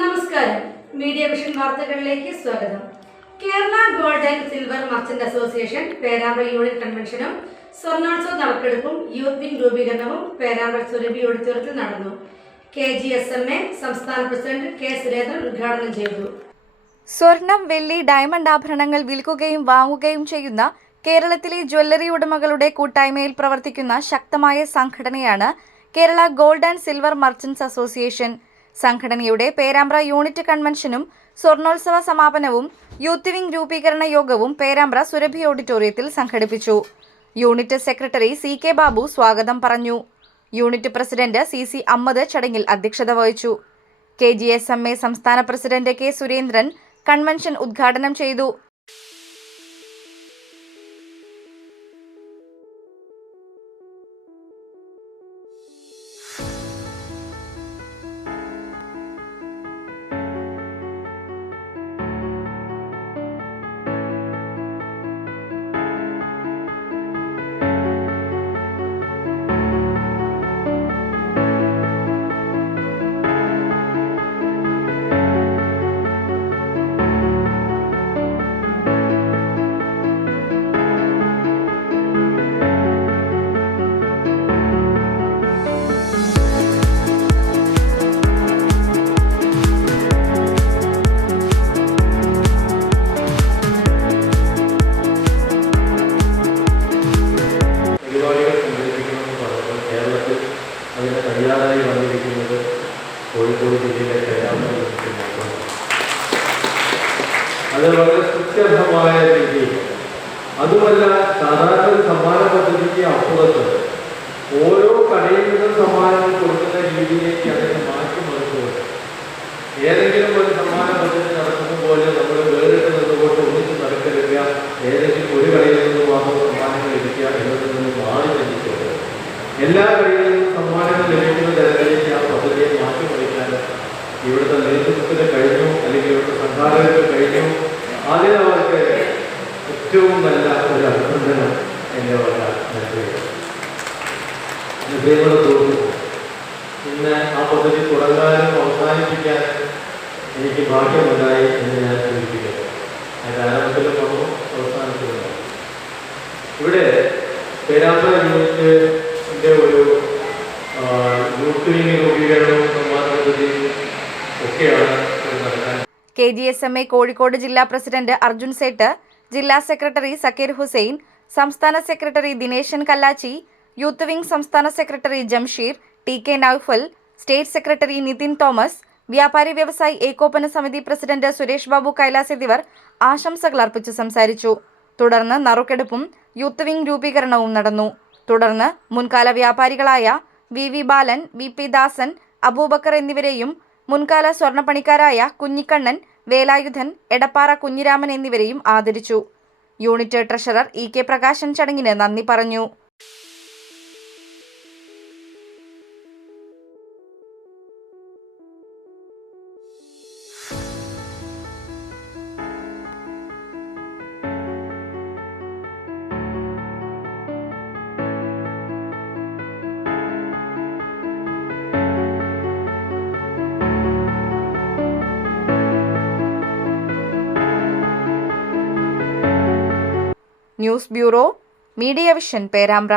നമസ്കാരം. Media vision വാർത്തകളിലേക്ക് സ്വാഗതം. Kerala gold and silver merchant association Perambra unit കൺവെൻഷനും സ്വർണ്ണോത്സവ നറുക്കെടുപ്പും യൂത്ത് വിംഗ് രൂപീകരണവും പേരാമ്പ്ര സുരഭി ഓഡിറ്റോറിയത്തിൽ നടന്നു. KGSMA സംസ്ഥാന പ്രസിഡന്റ് K. സുരേന്ദ്രൻ ഉദ്ഘാടനം ചെയ്തു. സ്വർണം, വെള്ളി, ഡയമണ്ട് ആഭരണങ്ങൾ വിൽക്കുകയും വാങ്ങുകയും ചെയ്യുന്ന കേരളത്തിലെ ജ്വല്ലറി ഉടമകളുടെ കൂട്ടായ്മയിൽ പ്രവർത്തിക്കുന്ന ശക്തമായ സംഘടനയാണ് Kerala gold and silver merchants association. സംഘടനയുടെ പേരാമ്പ്ര യൂണിറ്റ് കൺവെൻഷനും സ്വർണ്ണോത്സവ സമാപനവും യൂത്ത് വിംഗ് രൂപീകരണ യോഗവും പേരാമ്പ്ര സുരഭി ഓഡിറ്റോറിയത്തിൽ സംഘടിപ്പിച്ചു. യൂണിറ്റ് സെക്രട്ടറി CK ബാബു സ്വാഗതം പറഞ്ഞു. യൂണിറ്റ് പ്രസിഡന്റ് CC അഹമ്മദ് ചടങ്ങിൽ അധ്യക്ഷത വഹിച്ചു. KGSMA സംസ്ഥാന പ്രസിഡന്റ് K. സുരേന്ദ്രൻ കൺവെൻഷൻ ഉദ്ഘാടനം ചെയ്തു. അതിന് തയ്യാറായി വന്നിരിക്കുന്നത് കോഴിക്കോട് ജില്ലയിലെ പേരാമ്പ്ര മാത്രമാണ്. അത് വളരെ സുത്യർഹമായ രീതിയിൽ, അതുമല്ല സാധാരണ ഒരു സമ്മാന പദ്ധതിക്ക് അപ്പുറത്ത് ഓരോ കടയിൽ നിന്നും സമ്മാനങ്ങൾ കൊടുക്കുന്ന രീതിയിലേക്ക് അതിനെ മാറ്റിമറിച്ചുകൊണ്ട് ഏതെങ്കിലും ഒരു സമ്മാന പദ്ധതി നടക്കുന്ന പോലെ നമ്മൾ വേറിട്ട് നിന്നുകൊണ്ട് ഒന്നിച്ച് നടക്കലില്ല, ഏതെങ്കിലും ഒരു കടയിൽ നിന്ന് മാത്രം സമ്മാനങ്ങൾ ലഭിക്കുക എന്നതിൽ നിന്ന് മാറി ചിന്തിച്ചുകൊണ്ട് എല്ലാ കടയിൽ നിന്നും സമ്മാനങ്ങൾ ലഭിക്കുന്ന തരത്തിലേക്ക് ആ പദ്ധതിയെ മാറ്റിമറിക്കാൻ ഇവിടുത്തെ നേതൃത്വത്തിന് കഴിഞ്ഞു, അല്ലെങ്കിൽ ഇവിടുത്തെ സംഘാടകർക്ക് കഴിഞ്ഞു. അതിനവർക്ക് ഏറ്റവും നല്ല ഒരു അഭിനന്ദനം എൻ്റെ വക നൽകുകയാണ്. തോന്നുന്നു ഇന്ന് ആ പദ്ധതി തുടങ്ങാനും അവസാനിപ്പിക്കാനും എനിക്ക് ഭാഗ്യമുണ്ടായി എന്ന് ഞാൻ സൂചിപ്പിക്കുന്നത്. അതിൻ്റെ ആരംഭത്തിലും വന്നു, അവസാനത്തിലുണ്ട്. ഇവിടെ പേരാമ്പ്ര യൂണിറ്റിൻ്റെ ഒരു യൂത്ത് വിംഗ് രൂപീകരണവും സമ്മാന പദ്ധതിയും ഒക്കെയാണ് നടക്കാൻ. KGSMA കോഴിക്കോട് ജില്ലാ പ്രസിഡന്റ് അർജുൻ സേട്ട്, ജില്ലാ സെക്രട്ടറി സക്കീർ ഹുസൈൻ, സംസ്ഥാന secretary Dineshan Kallachi, youth wing സംസ്ഥാന secretary Jamsheer, TK Naufal, state secretary Nithin Thomas, വ്യാപാരി വ്യവസായി ഏകോപന സമിതി പ്രസിഡന്റ് സുരേഷ് ബാബു കൈലാസ് എന്നിവർ ആശംസകൾ അർപ്പിച്ച് സംസാരിച്ചു. തുടർന്ന് നറുക്കെടുപ്പും യൂത്ത് വിംഗ് രൂപീകരണവും നടന്നു. തുടർന്ന് മുൻകാല വ്യാപാരികളായ VV ബാലൻ, VP ദാസൻ, അബൂബക്കർ എന്നിവരെയും മുൻകാല സ്വർണ്ണപ്പണിക്കാരായ കുഞ്ഞിക്കണ്ണൻ, വേലായുധൻ, എടപ്പാറ കുഞ്ഞിരാമൻ എന്നിവരെയും ആദരിച്ചു. യൂണിറ്റ് ട്രഷറർ EK പ്രകാശൻ ചടങ്ങിന് നന്ദി പറഞ്ഞു. News bureau, media vision, Perambra.